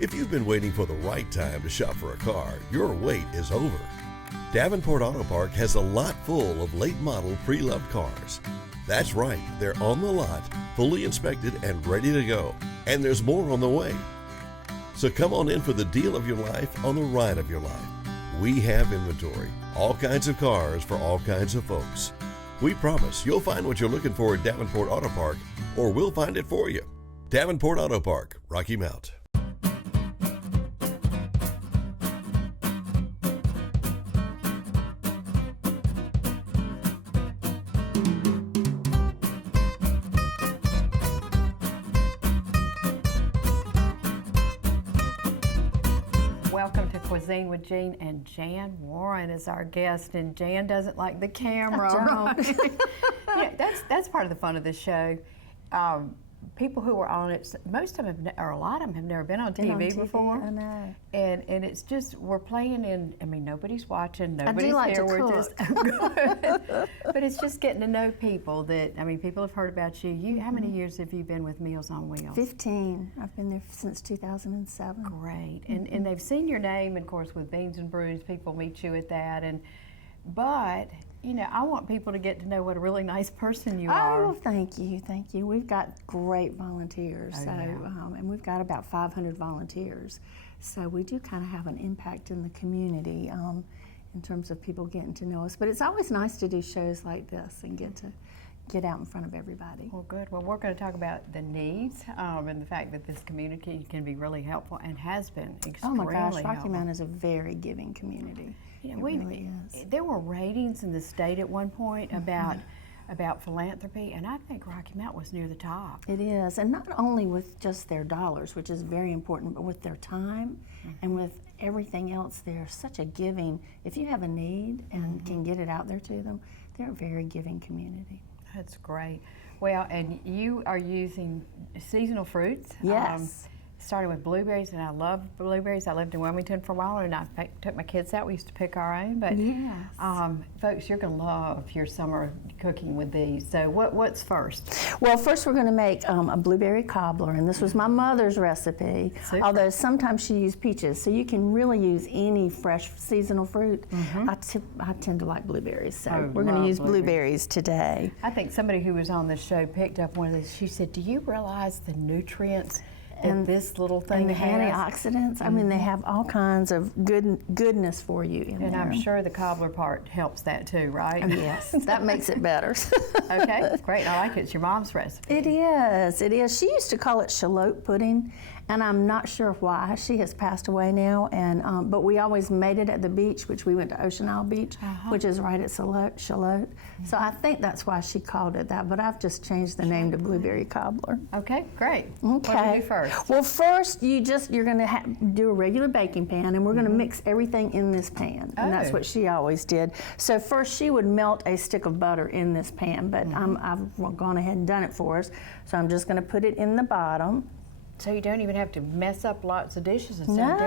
If you've been waiting for the right time to shop for a car, your wait is over. Davenport Auto Park has a lot full of late model pre-loved cars. That's right, they're on the lot, fully inspected and ready to go. And there's more on the way. So come on in for the deal of your life on the ride of your life. We have inventory, all kinds of cars for all kinds of folks. We promise you'll find what you're looking for at Davenport Auto Park, or we'll find it for you. Davenport Auto Park, Rocky Mount. Welcome to Cuisine with Jean, and Jan Warren is our guest, and Jan doesn't like the camera. That's part of the fun of this show. People who are on it, most of them, or a lot of them, have never been on TV before. I know. And it's just, we're playing in, I mean, nobody's watching, nobody's like there. to We're cook. just, but it's just getting to know people that, I mean, people have heard about you. How many years have you been with Meals on Wheels? 15. I've been there since 2007. Great. And they've seen your name, of course, with Beans and Brews. People meet you at that. But, you know, I want people to get to know what a really nice person you are. Oh, thank you, thank you. We've got great volunteers, and we've got about 500 volunteers. So we do kind of have an impact in the community in terms of people getting to know us. But it's always nice to do shows like this and get out in front of everybody. Well, good. Well, we're going to talk about the needs and the fact that this community can be really helpful and has been extremely helpful. Oh my gosh, Rocky Mount is a very giving community. You know, there were ratings in the state at one point about philanthropy, and I think Rocky Mount was near the top. It is, and not only with just their dollars, which is very important, but with their time and with everything else. They're such a giving. If you have a need and can get it out there to them, they're a very giving community. That's great. Well, and you are using seasonal fruits. Yes. Started with blueberries, and I love blueberries. I lived in Wilmington for a while, and I took my kids out. We used to pick our own. But folks, you're going to love your summer cooking with these. So what's first? Well, first we're going to make a blueberry cobbler, and this was my mother's recipe. Super. Although sometimes she used peaches, so you can really use any fresh seasonal fruit. I tend to like blueberries, so we're going to use blueberries today. I think somebody who was on the show picked up one of these. She said, "Do you realize the nutrients and this little thing and the has?" antioxidants. I mean, they have all kinds of goodness for you in there. And I'm sure the cobbler part helps that too, right? Yes, that makes it better. Okay, great. I like it. It's your mom's recipe. It is. It is. She used to call it shallot pudding, and I'm not sure why. She has passed away now, and but we always made it at the beach, which we went to Ocean Isle Beach, which is right at Shallot. So I think that's why she called it that, but I've just changed the name to blueberry cobbler. Okay, great. Okay. What do you do first? Well, first you're going to do a regular baking pan, and we're going to mix everything in this pan, and that's what she always did. So first she would melt a stick of butter in this pan, but I've gone ahead and done it for us. So I'm just going to put it in the bottom. So you don't even have to mess up lots of dishes instead of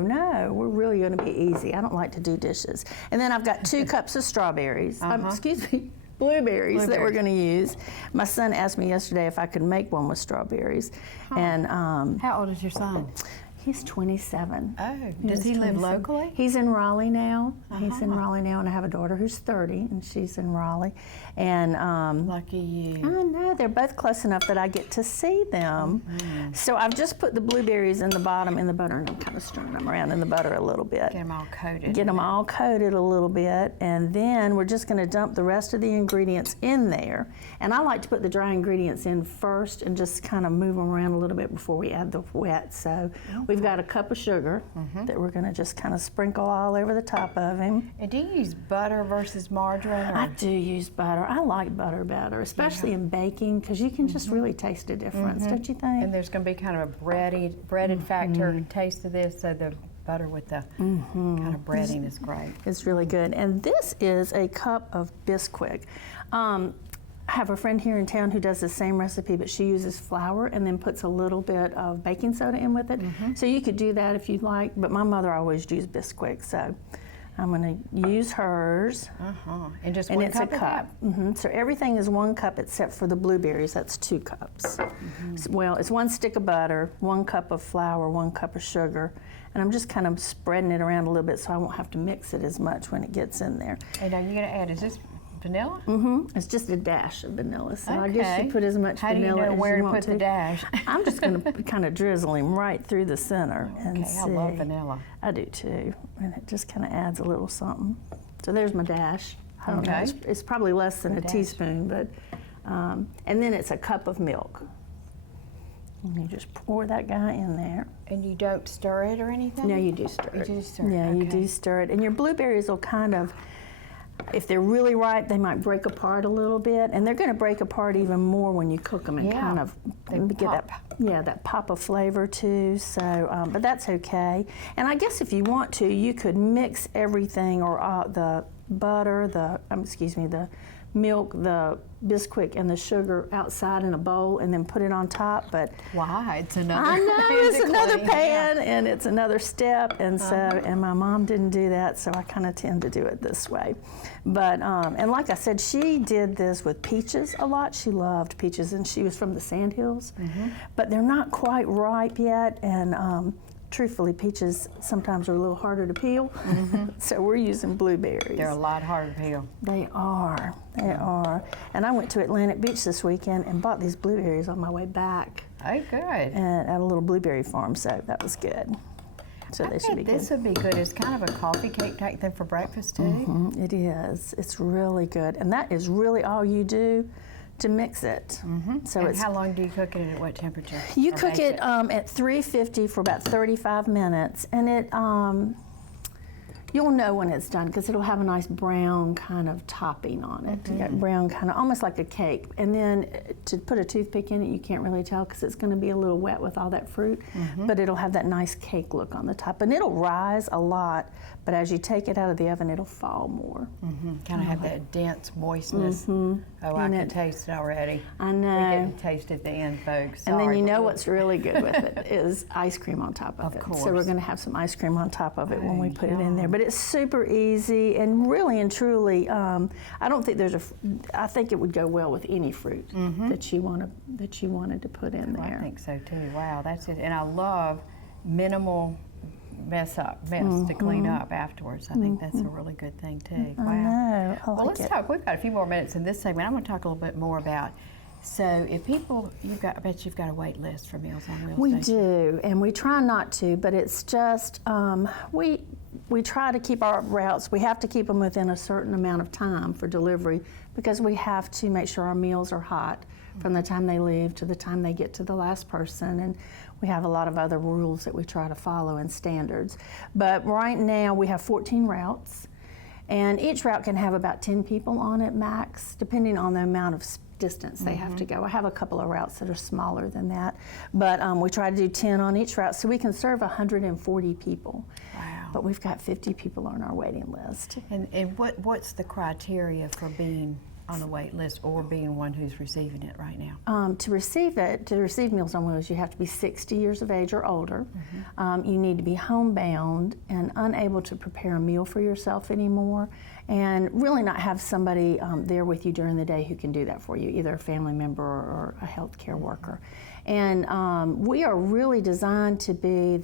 doing it? No, we're really going to be easy. I don't like to do dishes. And then I've got 2 cups of strawberries. Blueberries that we're going to use. My son asked me yesterday if I could make one with strawberries. And how old is your son? He's 27. Oh, does he live locally? He's in Raleigh now. He's in Raleigh now, and I have a daughter who's 30, and she's in Raleigh. And lucky you. I know, they're both close enough that I get to see them. So I've just put the blueberries in the bottom in the butter, and I'm kind of stirring them around in the butter a little bit. Get them all coated. Get them all coated a little bit, and then we're just going to dump the rest of the ingredients in there. And I like to put the dry ingredients in first and just kind of move them around a little bit before we add the wet. So we've got a cup of sugar that we're going to just kind of sprinkle all over the top of him. And do you use butter versus margarine? I do use butter. I like butter better, especially in baking, because you can just really taste a difference, don't you think? And there's going to be kind of a breaded factor taste to this, so the butter with the kind of breading is great. It's really good. And this is a cup of Bisquick. I have a friend here in town who does the same recipe, but she uses flour and then puts a little bit of baking soda in with it. So you could do that if you'd like, but my mother always used Bisquick, so I'm going to use hers. And just And one it's cup a of cup. So everything is 1 cup except for the blueberries. That's 2 cups. Well, it's 1 stick of butter, 1 cup of flour, 1 cup of sugar. And I'm just kind of spreading it around a little bit so I won't have to mix it as much when it gets in there. And are you going to add, is this vanilla? It's just a dash of vanilla. So I guess you Okay. put as much How do you vanilla know as where you to want put the dash? I'm just going to kind of drizzle him right through the center and Okay, see. I love vanilla. I do too, and it just kind of adds a little something. So there's my dash. I don't know, Okay. it's probably less than a Dash. teaspoon, but, and then it's a cup of milk. And you just pour that guy in there. And you don't stir it or anything? No, you do stir it. You do stir it, Yeah, you okay. do stir it. And your blueberries will kind of, if they're really ripe, they might break apart a little bit, and they're going to break apart even more when you cook them and Yeah, kind of they get pop. that pop of flavor too. So, but that's okay. And I guess if you want to, you could mix everything, or the butter, the milk, the Bisquick, and the sugar outside in a bowl, and then put it on top. But Why? It's another. I know it's another physically, pan and it's another step, and so and my mom didn't do that, so I kind of tend to do it this way. But and like I said, she did this with peaches a lot. She loved peaches, and she was from the Sandhills, but they're not quite ripe yet, and truthfully, peaches sometimes are a little harder to peel, so we're using blueberries. They're a lot harder to peel. They are. They are. And I went to Atlantic Beach this weekend and bought these blueberries on my way back Oh, good. at a little blueberry farm, so that was good. So they should be This good. would be good. It's kind of a coffee cake type thing for breakfast too. It is. It's really good. And that is really all you do to mix it. So And it's how long do you cook it and at what temperature? you Or cook bake it at 350 for about 35 minutes, and it you'll know when it's done because it'll have a nice brown kind of topping on it. You got brown kind of almost like a cake. And then to put a toothpick in it, you can't really tell because it's going to be a little wet with all that fruit, but it'll have that nice cake look on the top. And it'll rise a lot, but as you take it out of the oven, it'll fall more. Kind of have that dense moistness. Oh, I And can it- taste it already. I We know. get to taste it at the end, folks. And then Sorry. you know what's really good with it is ice cream on top of it. So we're course. going to have some ice cream on top of it when we Oh, put it in there. But it's super easy, and really and truly, I don't think I think it would go well with any fruit that you wanted to put in I there. think so too. Wow, that's it. And I love minimal mess to clean up afterwards. I think that's a really good thing too. Wow. I know. I Well, like let's it. talk. We've got a few more minutes in this segment. I'm going to talk a little bit more about. So, if people, I bet you've got a wait list for Meals on Wheels. We don't you? do, and we try not to, but it's just we try to keep our routes. We have to keep them within a certain amount of time for delivery because we have to make sure our meals are hot from the time they leave to the time they get to the last person, and we have a lot of other rules that we try to follow and standards. But right now we have 14 routes, and each route can have about 10 people on it max, depending on the amount of distance they have to go. I have a couple of routes that are smaller than that, but we try to do 10 on each route so we can serve 140 people. Wow. But we've got 50 people on our waiting list. And what's the criteria for being on the wait list or being one who's receiving it right now? To receive Meals on Wheels, you have to be 60 years of age or older. You need to be homebound and unable to prepare a meal for yourself anymore, and really not have somebody there with you during the day who can do that for you, either a family member or a healthcare worker. And we are really designed to be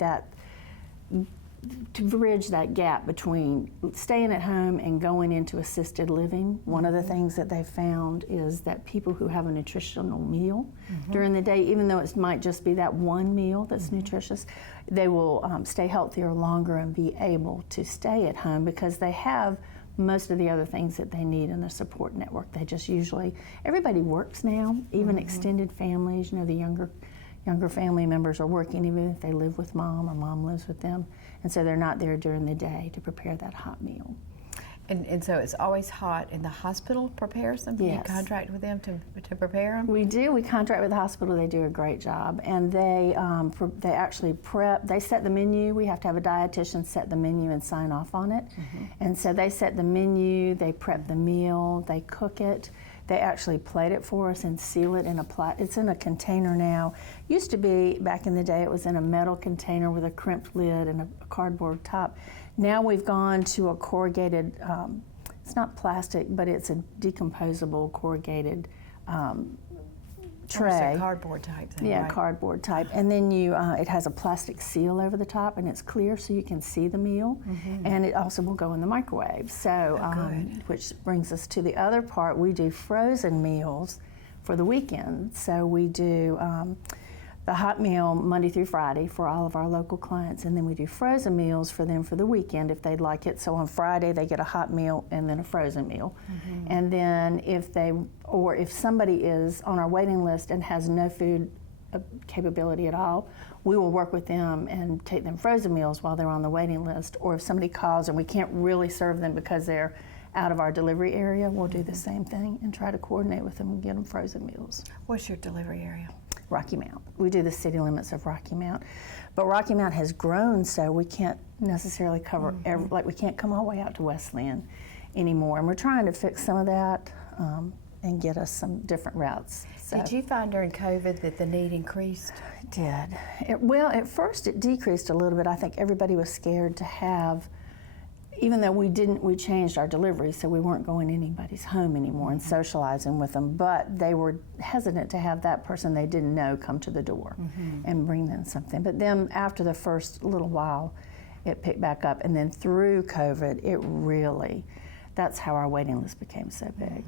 to bridge that gap between staying at home and going into assisted living. One of the things that they've found is that people who have a nutritional meal during the day, even though it might just be that one meal that's nutritious, they will stay healthier longer and be able to stay at home because they have most of the other things that they need in the support network. They just usually, everybody works now, even extended families, the younger family members are working even if they live with mom or mom lives with them. And so they're not there during the day to prepare that hot meal. And so it's always hot, and the hospital prepares them? Yes. You contract with them to prepare them? We do. We contract with the hospital. They do a great job. And they actually prep. They set the menu. We have to have a dietitian set the menu and sign off on it. And so they set the menu, they prep the meal, they cook it. They actually plate it for us and seal it in it's in a container now. Used to be, back in the day, it was in a metal container with a crimped lid and a cardboard top. Now we've gone to a corrugated, it's not plastic, but it's a decomposable corrugated tray. It's a cardboard type thing, Yeah, right? cardboard type. And then it has a plastic seal over the top, and it's clear so you can see the meal. And it also will go in the microwave. So, good. which brings us to the other part. We do frozen meals for the weekend. So we do the hot meal Monday through Friday for all of our local clients, and then we do frozen meals for them for the weekend if they'd like it. So on Friday they get a hot meal and then a frozen meal. And then if somebody is on our waiting list and has no food capability at all, we will work with them and take them frozen meals while they're on the waiting list. Or if somebody calls and we can't really serve them because they're out of our delivery area, we'll do the same thing and try to coordinate with them and get them frozen meals. What's your delivery area? Rocky Mount. We do the city limits of Rocky Mount. But Rocky Mount has grown, so we can't necessarily cover like we can't come all the way out to Wesleyan anymore. And we're trying to fix some of that and get us some different routes. So, Did you find during COVID that the need increased? it did. Well, at first it decreased a little bit. I think everybody was scared to have, even though we changed our delivery, so we weren't going to anybody's home anymore and socializing with them, but they were hesitant to have that person they didn't know come to the door and bring them something. But then after the first little while, it picked back up, and then through COVID, that's how our waiting list became so big.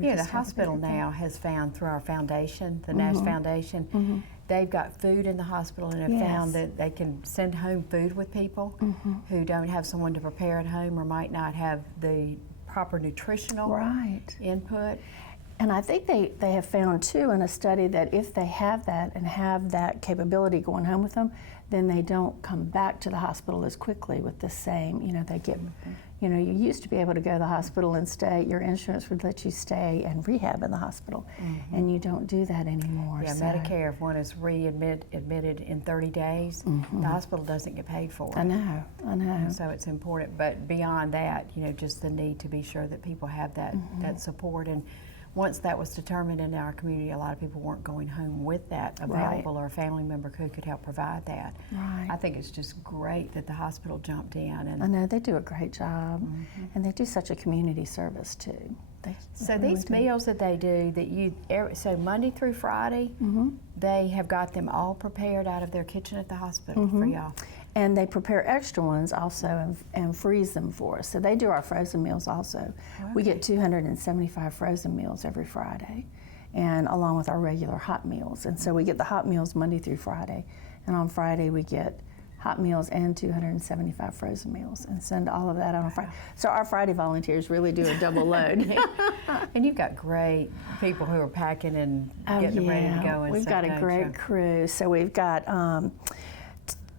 Yeah, the hospital now has found through our foundation, the Nash Foundation, they've got food in the hospital and have found that they can send home food with people who don't have someone to prepare at home or might not have the proper nutritional input. And I think they have found too in a study that if they have that and have that capability going home with them, then they don't come back to the hospital as quickly with the same, they get, you used to be able to go to the hospital and stay, your insurance would let you stay and rehab in the hospital, and you don't do that anymore. Yeah, so. Medicare, if one is admitted in 30 days, the hospital doesn't get paid for it. I know. So it's important, but beyond that, just the need to be sure that people have that support. And once that was determined in our community, a lot of people weren't going home with that available or a family member who could help provide that. I think it's just great that the hospital jumped in. And I know, they do a great job, and they do such a community service too. So these meals that they do, so Monday through Friday, they have got them all prepared out of their kitchen at the hospital for y'all. And they prepare extra ones also and freeze them for us. So they do our frozen meals also. Okay. We get 275 frozen meals every Friday, and along with our regular hot meals. And so we get the hot meals Monday through Friday, and on Friday we get hot meals and 275 frozen meals, and send all of that on a Friday. So our Friday volunteers really do a double load. And you've got great people who are packing and getting them ready to go. And we've got a great crew. So we've got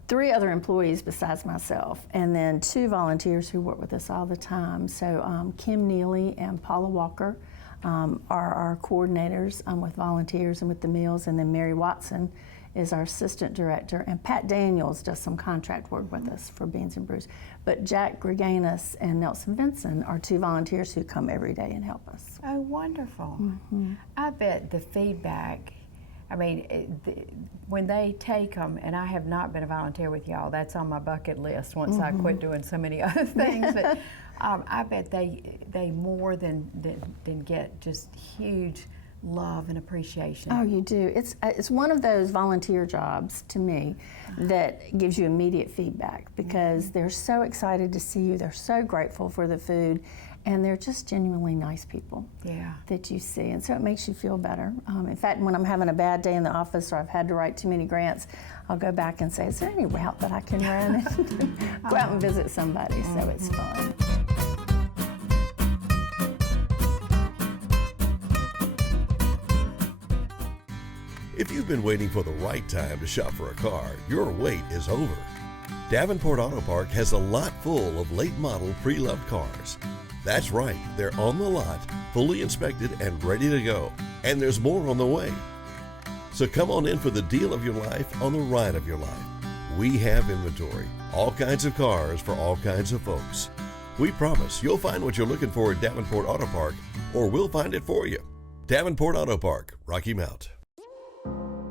3 other employees besides myself, and then 2 volunteers who work with us all the time. So Kim Neely and Paula Walker are our coordinators with volunteers and with the meals, and then Mary Watson is our assistant director, and Pat Daniels does some contract work with us for Beans and Brews. But Jack Greganis and Nelson Vinson are 2 volunteers who come every day and help us. Oh, wonderful. I bet the feedback, when they take them, and I have not been a volunteer with y'all, that's on my bucket list once I quit doing so many other things, but I bet they more than get just huge love and appreciation. Oh, you do. It's one of those volunteer jobs to me that gives you immediate feedback, because they're so excited to see you, they're so grateful for the food, and they're just genuinely nice people that you see, and so it makes you feel better. In fact, when I'm having a bad day in the office or I've had to write too many grants, I'll go back and say, is there any route that I can run and go out and visit somebody, so it's fun. If you've been waiting for the right time to shop for a car, your wait is over. Davenport Auto Park has a lot full of late model pre-loved cars. That's right, they're on the lot, fully inspected and ready to go. And there's more on the way. So come on in for the deal of your life on the ride of your life. We have inventory, all kinds of cars for all kinds of folks. We promise you'll find what you're looking for at Davenport Auto Park, or we'll find it for you. Davenport Auto Park, Rocky Mount.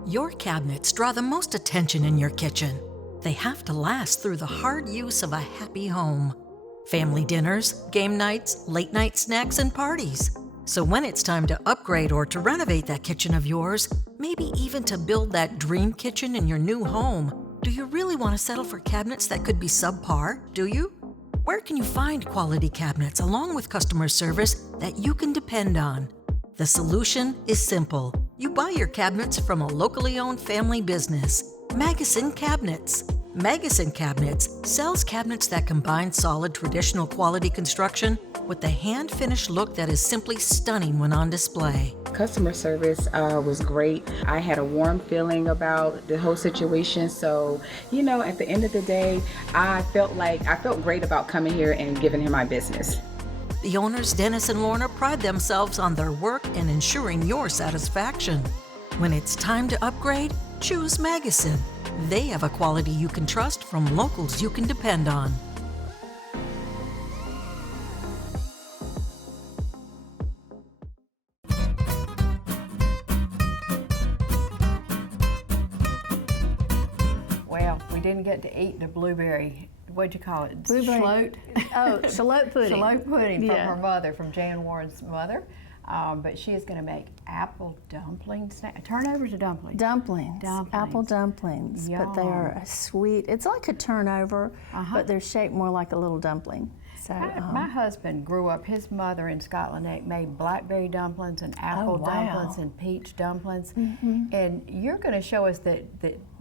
Your cabinets draw the most attention in your kitchen. They have to last through the hard use of a happy home. Family dinners, game nights, late night snacks, and parties. So when it's time to upgrade or to renovate that kitchen of yours, maybe even to build that dream kitchen in your new home, do you really want to settle for cabinets that could be subpar, do you? Where can you find quality cabinets along with customer service that you can depend on? The solution is simple. You buy your cabinets from a locally owned family business, Magazine Cabinets. Magazine Cabinets sells cabinets that combine solid traditional quality construction with the hand-finished look that is simply stunning when on display. Customer service was great. I had a warm feeling about the whole situation. So, at the end of the day, I felt great about coming here and giving him my business. The owners, Dennis and Lorna, pride themselves on their work and ensuring your satisfaction. When it's time to upgrade, choose Magazine. They have a quality you can trust from locals you can depend on. Well, we didn't get to eat the blueberry, what'd you call it? Blueberry- Shallot? Oh, shallot pudding. Shallot pudding from Yeah. her mother, from Jan Warren's mother. But she is going to make apple dumplings. Turnovers or dumplings? Dumplings. Dumplings. Apple dumplings. But they are Yum. sweet. It's like a turnover, but they're shaped more like a little dumpling. So, My husband grew up, his mother in Scotland made blackberry dumplings and apple wow. dumplings and peach dumplings. And you're going to show us that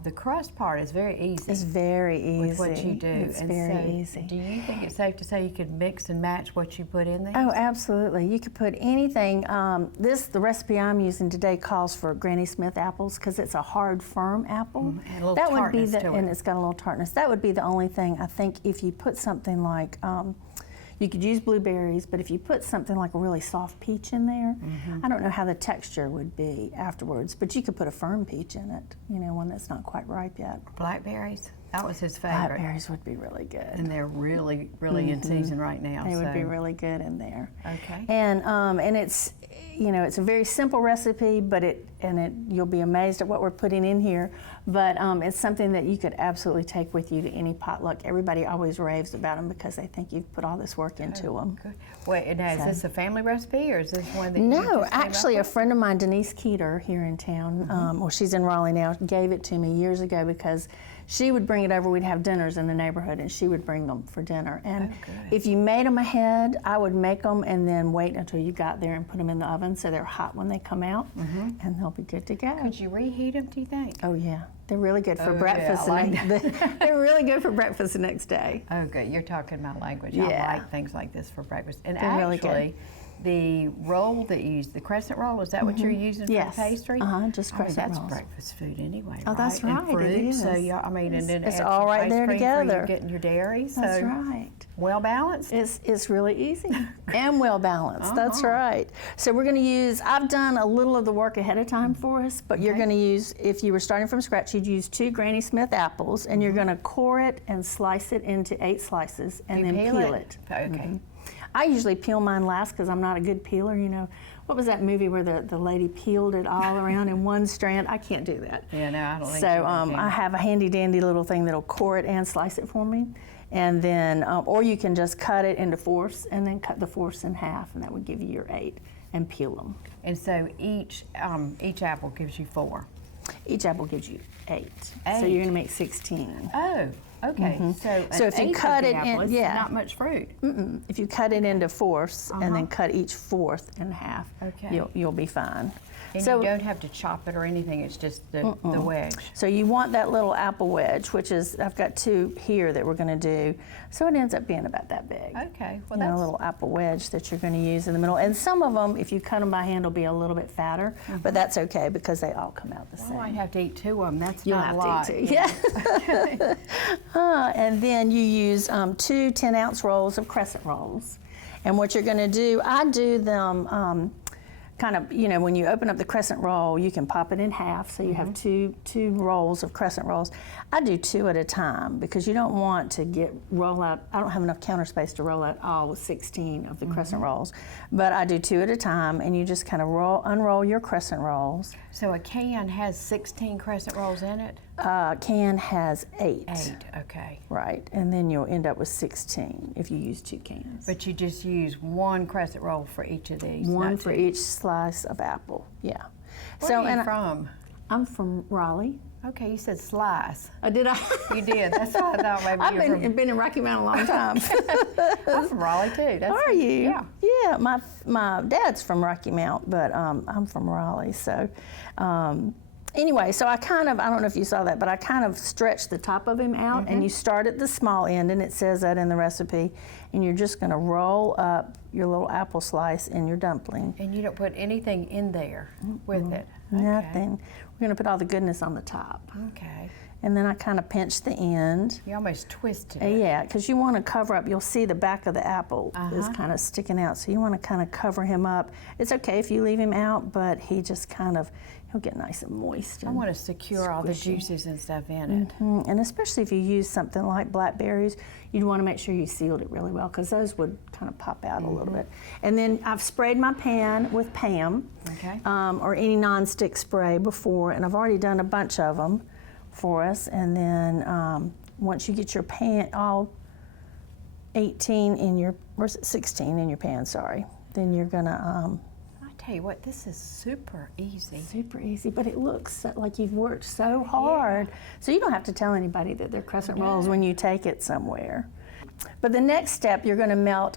the crust part is very easy. it's very easy. With what you do. It's And very so, easy. Do you think it's safe to say you could mix and match what you put in there? Oh, absolutely. You could put anything. The recipe I'm using today calls for Granny Smith apples because it's a hard, firm apple. And a little that would be tartness to and it. it's got a little tartness. That would be the only thing I think if you put something like. You could use blueberries, but if you put something like a really soft peach in there, I don't know how the texture would be afterwards, but you could put a firm peach in it, one that's not quite ripe yet. Blackberries? That was his favorite. Blackberries would be really good. And they're really, really in season right now. They would be so- really good in there. Okay. And it's, it's a very simple recipe, but you'll be amazed at what we're putting in here. But it's something that you could absolutely take with you to any potluck. Everybody always raves about them because they think you've put all this work into them. Good. Wait, now, is this a family recipe or is this one that you No, just came up actually, a with? friend of mine, Denise Keeter, here in town, well, she's in Raleigh now, gave it to me years ago because she would bring it over. We'd have dinners in the neighborhood, and she would bring them for dinner. And if you made them ahead, I would make them and then wait until you got there and put them in the oven so they're hot when they come out, and they'll be good to go. Could you reheat them, do you think? Oh yeah, they're really good for Oh, breakfast. yeah, I like They're really good for breakfast the next day. Oh, good. You're talking my language. Yeah. I like things like this for breakfast. And They're really good. actually, the roll that you use, the crescent roll, is that what you're using Yes. for the pastry? Just I mean, crescent that's rolls. breakfast food anyway, Oh, that's And right, it fruit, so is. yeah, and then It's add all some right ice there cream together. for you getting your dairy. So That's right. well balanced. It's really easy and well balanced. That's right. So we're going to use, I've done a little of the work ahead of time for us, but you're going to use, if you were starting from scratch, you'd use 2 Granny Smith apples and you're going to core it and slice it into 8 slices and You then peel it. Okay. I usually peel mine last because I'm not a good peeler, What was that movie where the lady peeled it all around in one strand? I can't do that. Yeah, no, I don't think So you really can. I have a handy dandy little thing that'll core it and slice it for me. And then, or you can just cut it into fourths and then cut the fourths in half, and that would give you your 8, and peel them. And so each apple gives you 4. Each apple gives you 8. So 8. you're gonna make 16. Oh, okay. So if you cut it in, it's yeah. not much fruit. If you cut it into fourths and then cut each fourth in half, Okay. you'll be fine. And So- you don't have to chop it or anything. It's just the wedge. So you want that little apple wedge, which is, I've got 2 here that we're going to do. So it ends up being about that big. Okay. Well, You know, that's a little apple wedge that you're going to use in the middle. And some of them, if you cut them by hand, will be a little bit fatter, but that's okay because they all come out the I might same. have to eat 2 of them. That's You'll not have a lot. to eat 2. Yeah. And then you use 2 10-ounce rolls of crescent rolls. And what you're going to do, I do them kind of, when you open up the crescent roll, you can pop it in half, so you have two rolls of crescent rolls. I do 2 at a time because you don't want to roll out. I don't have enough counter space to roll out all 16 of the crescent rolls, but I do 2 at a time, and you just kind of unroll your crescent rolls. So a can has 16 crescent rolls in it? Can has 8. 8, okay. Right, and then you'll end up with 16 if you use 2 cans. But you just use 1 crescent roll for each of these? One not for 2. each slice of apple, yeah. Where are you from? I'm from Raleigh. Okay, you said slice. Did I? You did. That's why I thought maybe you were I've been in Rocky Mount a long time. I'm from Raleigh too. Are you? Yeah. Yeah, my dad's from Rocky Mount, but I'm from Raleigh. So anyway, so I don't know if you saw that, but I kind of stretched the top of him out, and you start at the small end, and it says that in the recipe, and you're just going to roll up your little apple slice in your dumpling. And you don't put anything in there with it? Nothing. We're going to put all the goodness on the top. Okay. And then I kind of pinch the end. You almost twisted it. Yeah, because you want to cover up. You'll see the back of the apple is kind of sticking out, so you want to kind of cover him up. It's okay if you leave him out, but he just he'll get nice and moist. I want to secure all the juices and stuff in it. And especially if you use something like blackberries, you'd want to make sure you sealed it really well, because those would kind of pop out a little bit. And then I've sprayed my pan with Pam, or any nonstick spray before, and I've already done a bunch of them for us. And then once you get your pan all 16 in your pan, then you're gonna I tell you what, this is super easy. Super easy, but it looks like you've worked so hard. So you don't have to tell anybody that they're crescent rolls when you take it somewhere. But the next step, you're going to melt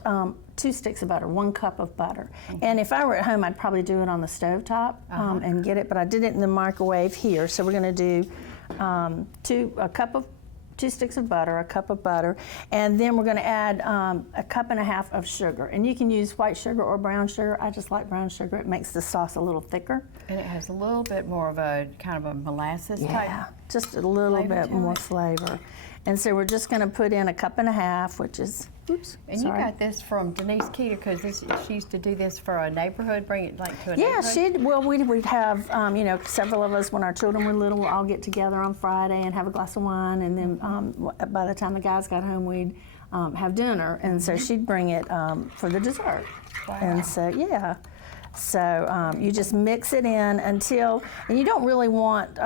2 sticks of butter, 1 cup of butter. And if I were at home, I'd probably do it on the stovetop and get it, but I did it in the microwave here. So we're going to do 2 sticks of butter, a cup of butter, and then we're going to add a cup and a half of sugar. And you can use white sugar or brown sugar. I just like brown sugar. It makes the sauce a little thicker. And it has a little bit more of a kind of a molasses type. Yeah, just a little bit more flavor. And so we're just going to put in a cup and a half, which is, And you got this from Denise Keeter, because she used to do this for a neighborhood, bring it like to a neighborhood? We'd have, several of us when our children were little, we'd all get together on Friday and have a glass of wine, and then by the time the guys got home, we'd have dinner, and so she'd bring it for the dessert. Wow. And so, so you just mix it in until, and you don't really want,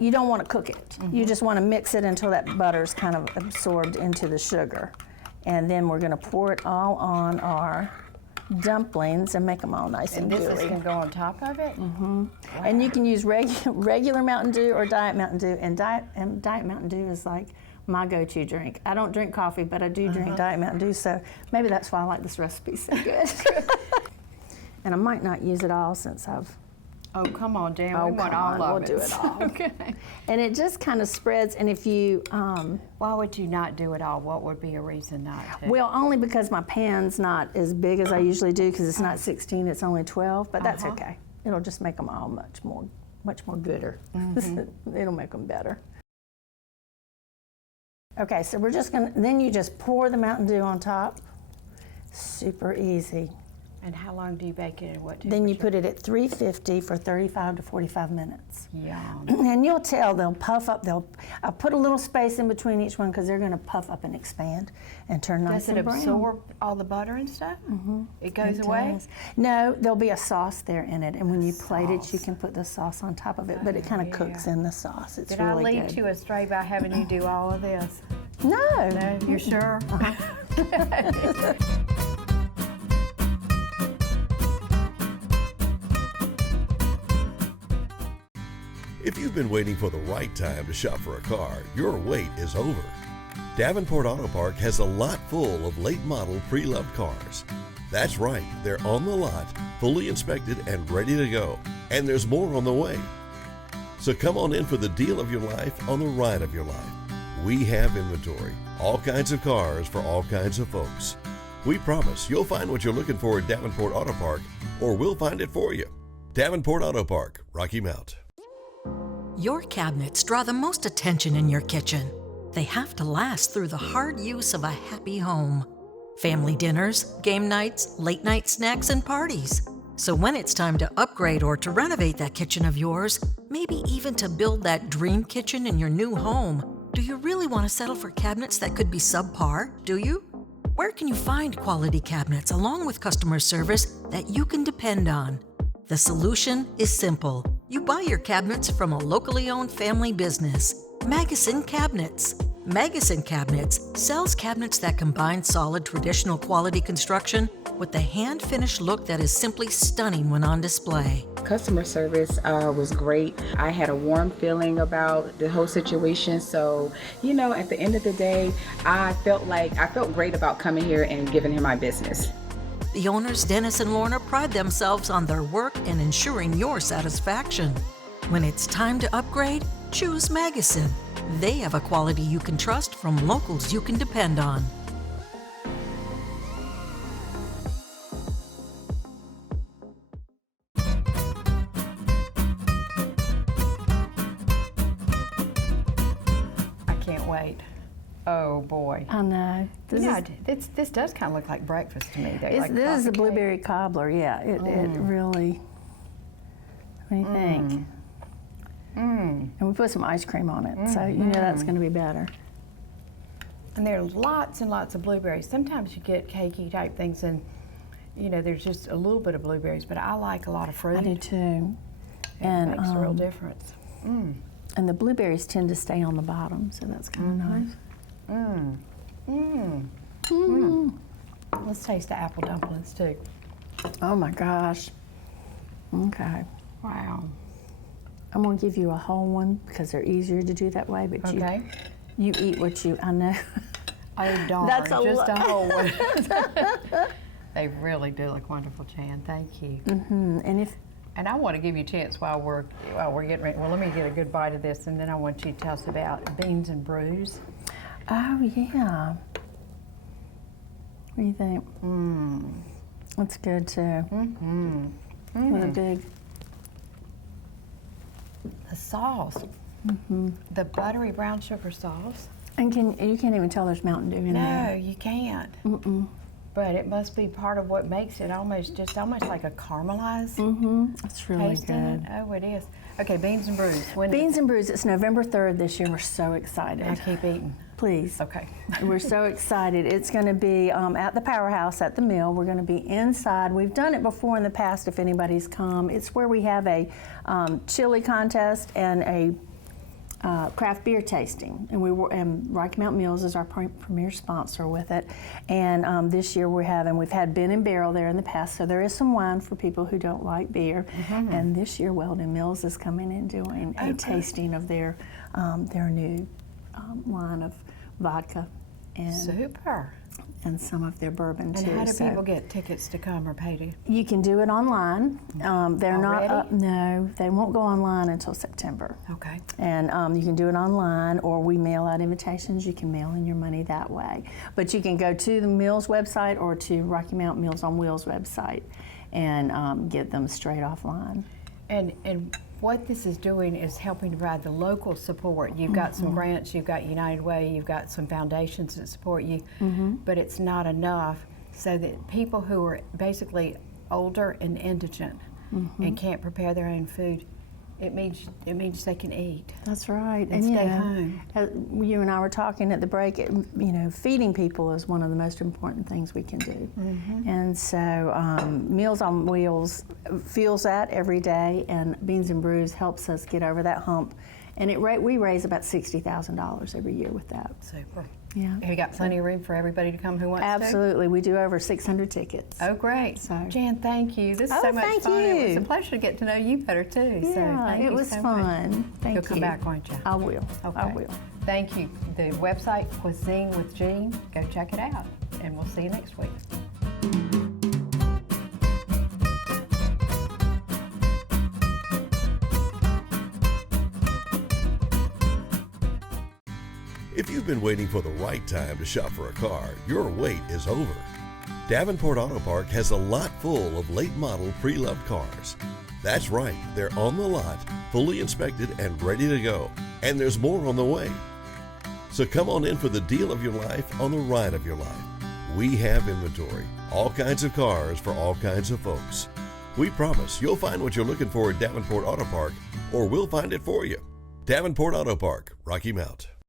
you don't want to cook it. You just want to mix it until that butter's kind of absorbed into the sugar. And then we're going to pour it all on our dumplings and make them all nice and gooey. And this is going to go on top of it? Wow. And you can use regular Mountain Dew or Diet Mountain Dew. And Diet Mountain Dew is like my go-to drink. I don't drink coffee, but I do drink Diet Mountain Dew, so maybe that's why I like this recipe so good. And I might not use it all since I've... Oh, come on, Jan. We want all of it. We'll do it all. Okay. And it just kind of spreads, and if you... Why would you not do it all? What would be a reason not to? Well, only because my pan's not as big as I usually do, because it's not 16, it's only 12, but that's okay. It'll just make them all much more gooder. It'll make them better. Okay, so we're just gonna, then you just pour the Mountain Dew on top. Super easy. And how long do you bake it and what temperature? Then you put it at 350 for 35 to 45 minutes. Yum. And you'll tell, they'll puff up, I'll put a little space in between each one, because they're going to puff up and expand and turn nice and brown. Does it absorb all the butter and stuff? It goes away? No, there'll be a sauce there in it, and when you plate it, you can put the sauce on top of it, but it kind of cooks in the sauce. It's really good. Did I lead you astray by having you do all of this? No. No, you're sure? If you've been waiting for the right time to shop for a car, your wait is over. Davenport Auto Park has a lot full of late model pre-loved cars. That's right, they're on the lot, fully inspected and ready to go. And there's more on the way. So come on in for the deal of your life on the ride of your life. We have inventory, all kinds of cars for all kinds of folks. We promise you'll find what you're looking for at Davenport Auto Park, or we'll find it for you. Davenport Auto Park, Rocky Mount. Your cabinets draw the most attention in your kitchen. They have to last through the hard use of a happy home. family dinners, game nights, late night snacks, and parties. So when it's time to upgrade or to renovate that kitchen of yours, maybe even to build that dream kitchen in your new home, do you really want to settle for cabinets that could be subpar, do you? Where can you find quality cabinets along with customer service that you can depend on? The solution is simple. You buy your cabinets from a locally owned family business, Magazine Cabinets. Magazine Cabinets sells cabinets that combine solid traditional quality construction with the hand-finished look that is simply stunning when on display. Customer service was great. I had a warm feeling about the whole situation. So, at the end of the day, I felt great about coming here and giving him my business. The owners, Dennis and Lorna, pride themselves on their work and ensuring your satisfaction. When it's time to upgrade, choose Magazine. They have a quality you can trust from locals you can depend on. I can't wait. Oh boy. I know. This does kind of look like breakfast to me. This is a blueberry cobbler, yeah. It really, what do you think? And we put some ice cream on it, so that's going to be better. And there are lots and lots of blueberries. Sometimes you get cakey type things and, there's just a little bit of blueberries, but I like a lot of fruit. I do too. And it makes a real difference. And the blueberries tend to stay on the bottom, so that's kind of nice. Let's taste the apple dumplings too. Oh my gosh. Okay. Wow. I'm going to give you a whole one because they're easier to do that way, but you eat what I know. Oh darn, That's just a whole one. They really do look wonderful, Jan. Thank you. And I want to give you a chance while we're getting ready. Well, let me get a good bite of this, and then I want you to tell us about beans and brews. Oh yeah. What do you think? That's good too. With a big. The sauce, the buttery brown sugar sauce. And you can't even tell there's Mountain Dew in there. No, you can't. But it must be part of what makes it almost like a caramelized It's really taste in it. good. Oh, it is. Okay, beans and brews. Beans and brews. It's November 3rd this year. We're so excited. I keep eating. Please. Okay. We're so excited. It's going to be at the Powerhouse at the mill. We're going to be inside. We've done it before in the past if anybody's come. It's where we have a chili contest and a craft beer tasting. And Rocky Mountain Mills is our premier sponsor with it. And this year we've had Ben and Barrel there in the past, so there is some wine for people who don't like beer. And this year Weldon Mills is coming and doing a tasting of their new line of vodka and Super. And some of their bourbon too. And how do people get tickets to come or pay to? You can do it online. They're not Already? up. No, they won't go online until September. Okay. And you can do it online, or we mail out invitations. You can mail in your money that way. But you can go to the Mills website or to Rocky Mountain Meals on Wheels website and get them straight offline. And what this is doing is helping to provide the local support. You've got some grants, you've got United Way, you've got some foundations that support you, but it's not enough so that people who are basically older and indigent and can't prepare their own food, it means they can eat. That's right. And stay home. You and I were talking at the break, feeding people is one of the most important things we can do. And so Meals on Wheels feels that every day, and Beans and Brews helps us get over that hump. And we raise about $60,000 every year with that. Super. Yeah. Have you got plenty of room for everybody to come who wants to? Absolutely. We do over 600 tickets. Oh, great. So. Jan, thank you. This is so much thank fun. you. It was a pleasure to get to know you better, too. Yeah, so thank it you was so fun. Much. Thank You'll come back, won't you? I will. Okay. I will. Thank you. The website, Cuisine with Jean, go check it out. And we'll see you next week. If you've been waiting for the right time to shop for a car, your wait is over. Davenport Auto Park has a lot full of late model pre-loved cars. That's right, they're on the lot, fully inspected and ready to go. And there's more on the way. So come on in for the deal of your life on the ride of your life. we have inventory, all kinds of cars for all kinds of folks. We promise you'll find what you're looking for at Davenport Auto Park, or we'll find it for you. Davenport Auto Park, Rocky Mount.